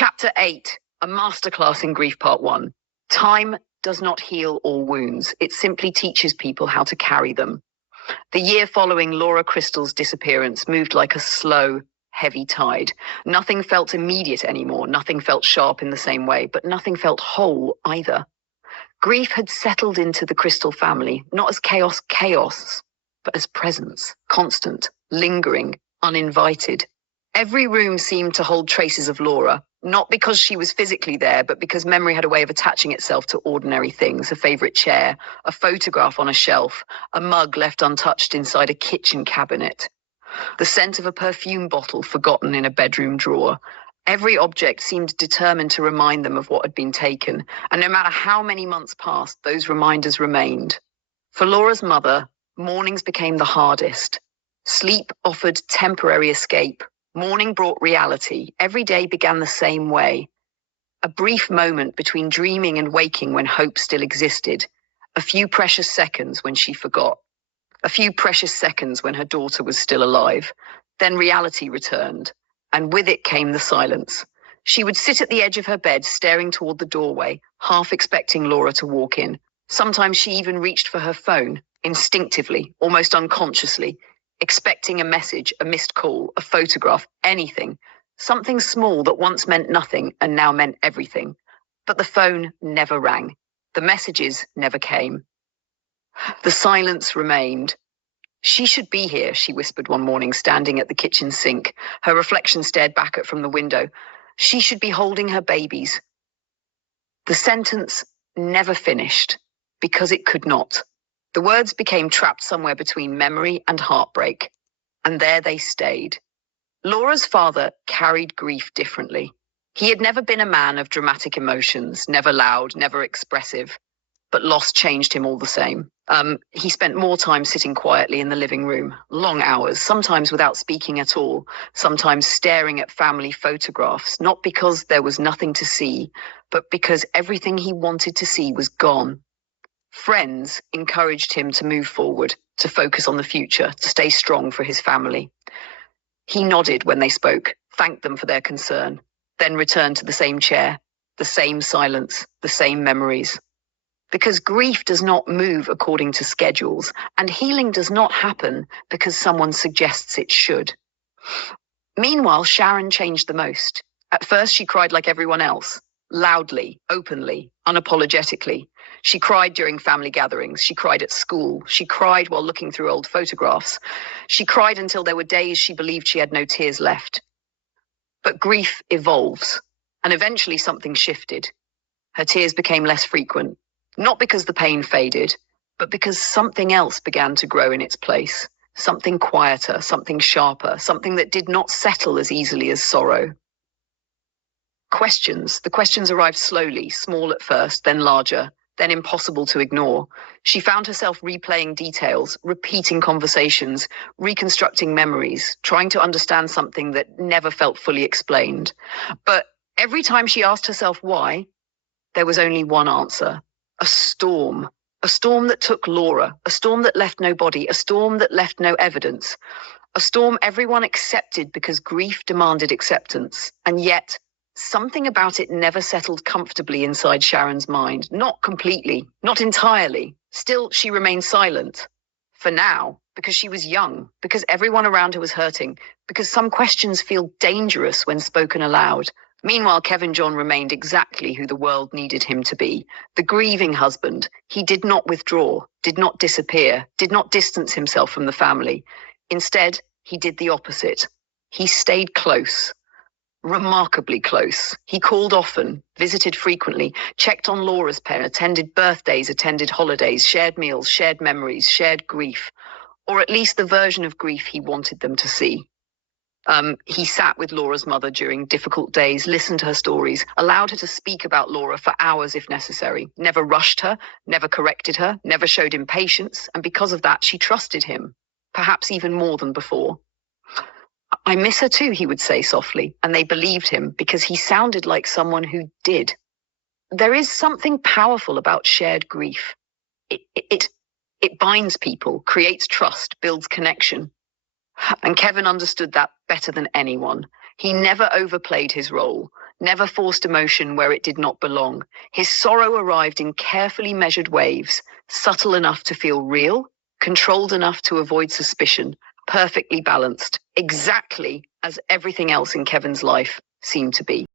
Chapter 8, a masterclass in grief part 1. Time does not heal all wounds. It simply teaches people how to carry them. The year following Laura Crystal's disappearance moved like a slow, heavy tide. Nothing felt immediate anymore. Nothing felt sharp in the same way, but nothing felt whole either. Grief had settled into the Crystal family, not as chaos, but as presence, constant, lingering, uninvited. Every room seemed to hold traces of Laura, not because she was physically there, but because memory had a way of attaching itself to ordinary things: a favorite chair, a photograph on a shelf, a mug left untouched inside a kitchen cabinet, the scent of a perfume bottle forgotten in a bedroom drawer. Every object seemed determined to remind them of what had been taken, and no matter how many months passed, those reminders remained. For Laura's mother, mornings became the hardest. Sleep offered temporary escape. Morning brought reality. Every day began the same way. A brief moment between dreaming and waking when hope still existed. A few precious seconds when she forgot. A few precious seconds when her daughter was still alive. Then reality returned, and with it came the silence. She would sit at the edge of her bed, staring toward the doorway, half expecting Laura to walk in. Sometimes she even reached for her phone, instinctively, almost unconsciously, expecting a message, a missed call, a photograph, anything. Something small that once meant nothing and now meant everything. But the phone never rang. The messages never came. The silence remained. "She should be here," she whispered one morning, standing at the kitchen sink. Her reflection stared back from the window. "She should be holding her babies." The sentence never finished, because it could not. The words became trapped somewhere between memory and heartbreak, and there they stayed. Laura's father carried grief differently. He had never been a man of dramatic emotions, never loud, never expressive, but loss changed him all the same. He spent more time sitting quietly in the living room, long hours, sometimes without speaking at all, sometimes staring at family photographs, not because there was nothing to see, but because everything he wanted to see was gone. Friends encouraged him to move forward, to focus on the future, to stay strong for his family. He nodded when they spoke, thanked them for their concern, then returned to the same chair, the same silence, the same memories. Because grief does not move according to schedules, and healing does not happen because someone suggests it should. Meanwhile, Sharon changed the most. At first, she cried like everyone else, loudly, openly, unapologetically. She cried during family gatherings. She cried at school. She cried while looking through old photographs. She cried until there were days she believed she had no tears left. But grief evolves, and eventually something shifted. Her tears became less frequent, not because the pain faded, but because something else began to grow in its place. Something quieter, something sharper, something that did not settle as easily as sorrow. Questions. The questions arrived slowly, small at first, then larger, then impossible to ignore. She found herself replaying details, repeating conversations, reconstructing memories, trying to understand something that never felt fully explained. But every time she asked herself why, there was only one answer: a storm. A storm that took Laura, a storm that left no body, a storm that left no evidence, a storm everyone accepted because grief demanded acceptance. And yet, something about it never settled comfortably inside Sharon's mind. Not completely, not entirely. Still, she remained silent. For now, because she was young, because everyone around her was hurting, because some questions feel dangerous when spoken aloud. Meanwhile, Kevin John remained exactly who the world needed him to be. The grieving husband. He did not withdraw, did not disappear, did not distance himself from the family. Instead, he did the opposite. He stayed close. Remarkably close. He called often, visited frequently, checked on Laura's parents, attended birthdays, attended holidays, shared meals, shared memories, shared grief, or at least the version of grief he wanted them to see. He sat with Laura's mother during difficult days, listened to her stories, allowed her to speak about Laura for hours if necessary, never rushed her, never corrected her, never showed impatience, and because of that, she trusted him, perhaps even more than before. "I miss her too," he would say softly, and they believed him because he sounded like someone who did. There is something powerful about shared grief. It binds people, creates trust, builds connection. And Kevin understood that better than anyone. He never overplayed his role, never forced emotion where it did not belong. His sorrow arrived in carefully measured waves, subtle enough to feel real, controlled enough to avoid suspicion, perfectly balanced, exactly as everything else in Kevin's life seemed to be.